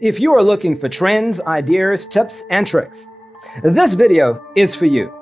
If you are looking for trends, ideas, tips, and tricks, this video is for you.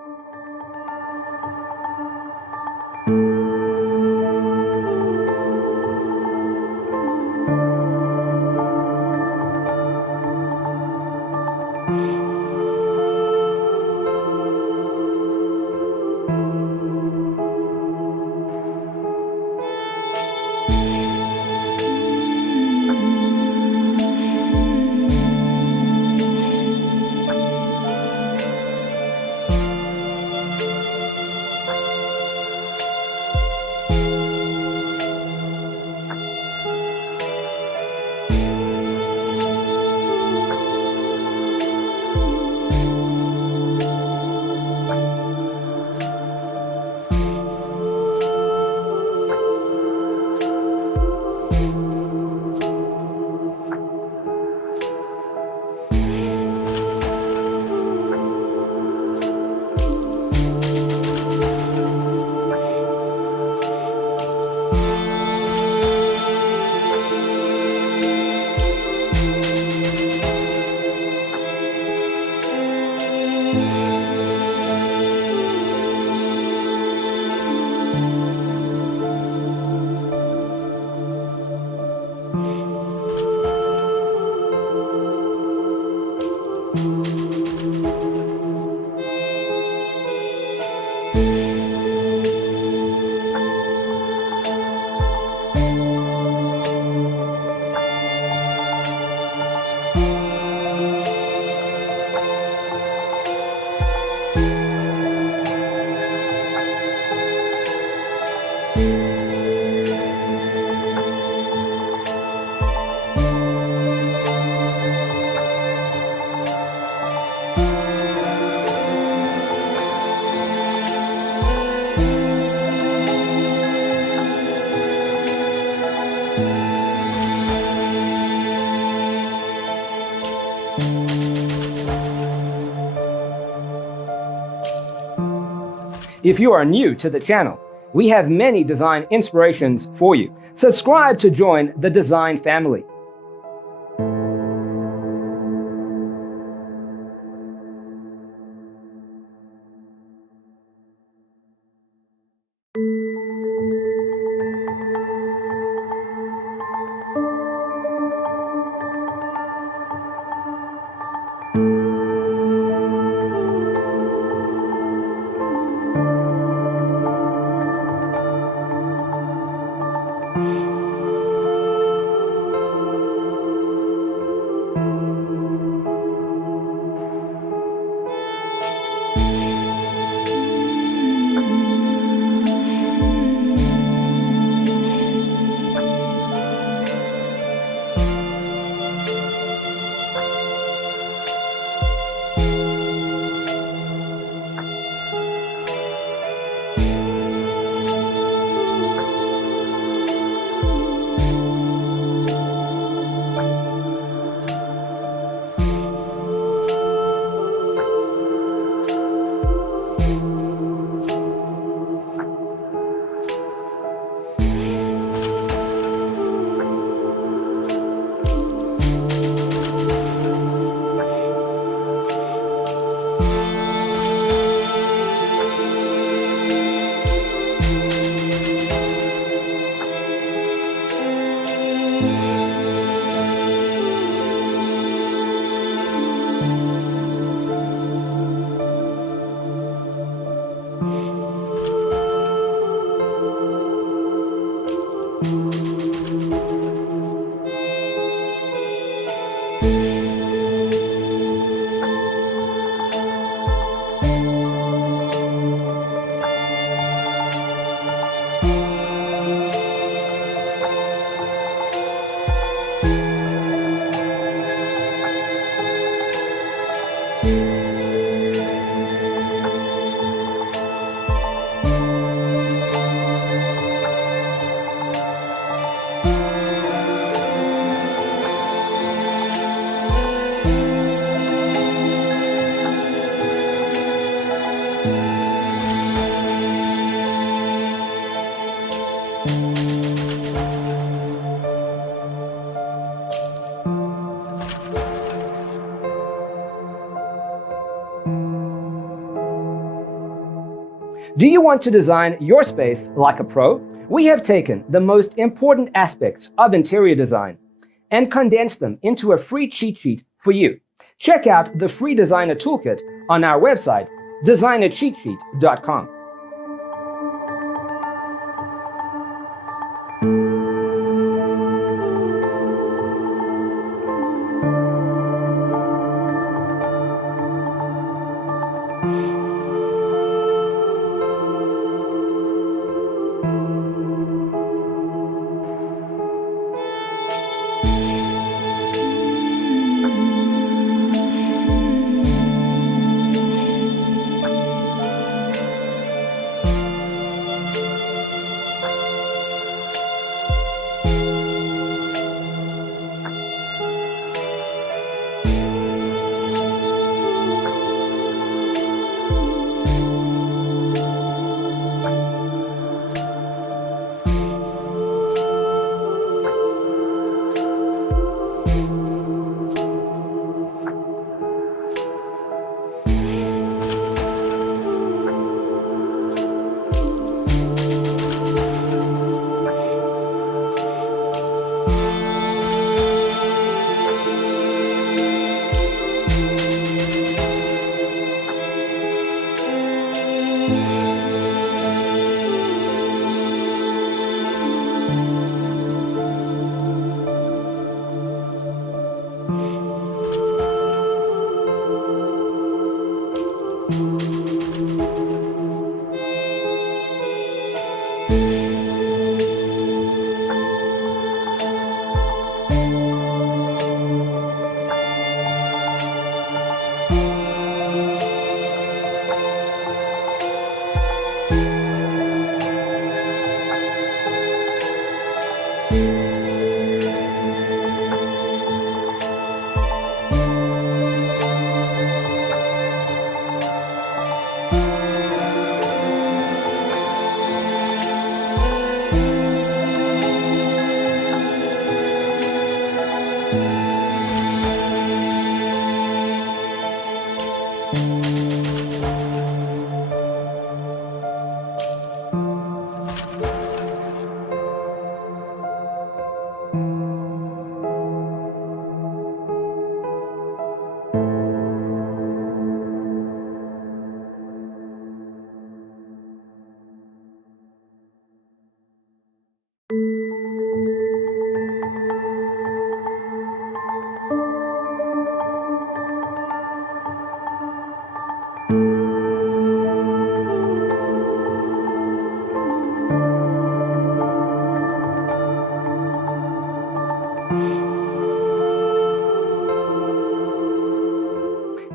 If you are new to the channel, we have many design inspirations for you. Subscribe to join the design family. Do you want to design your space like a pro? We have taken the most important aspects of interior design and condensed them into a free cheat sheet for you. Check out the free designer toolkit on our website, designercheatsheet.com.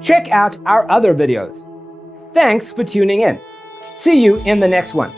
Check out our other videos. Thanks for tuning in. See you in the next one.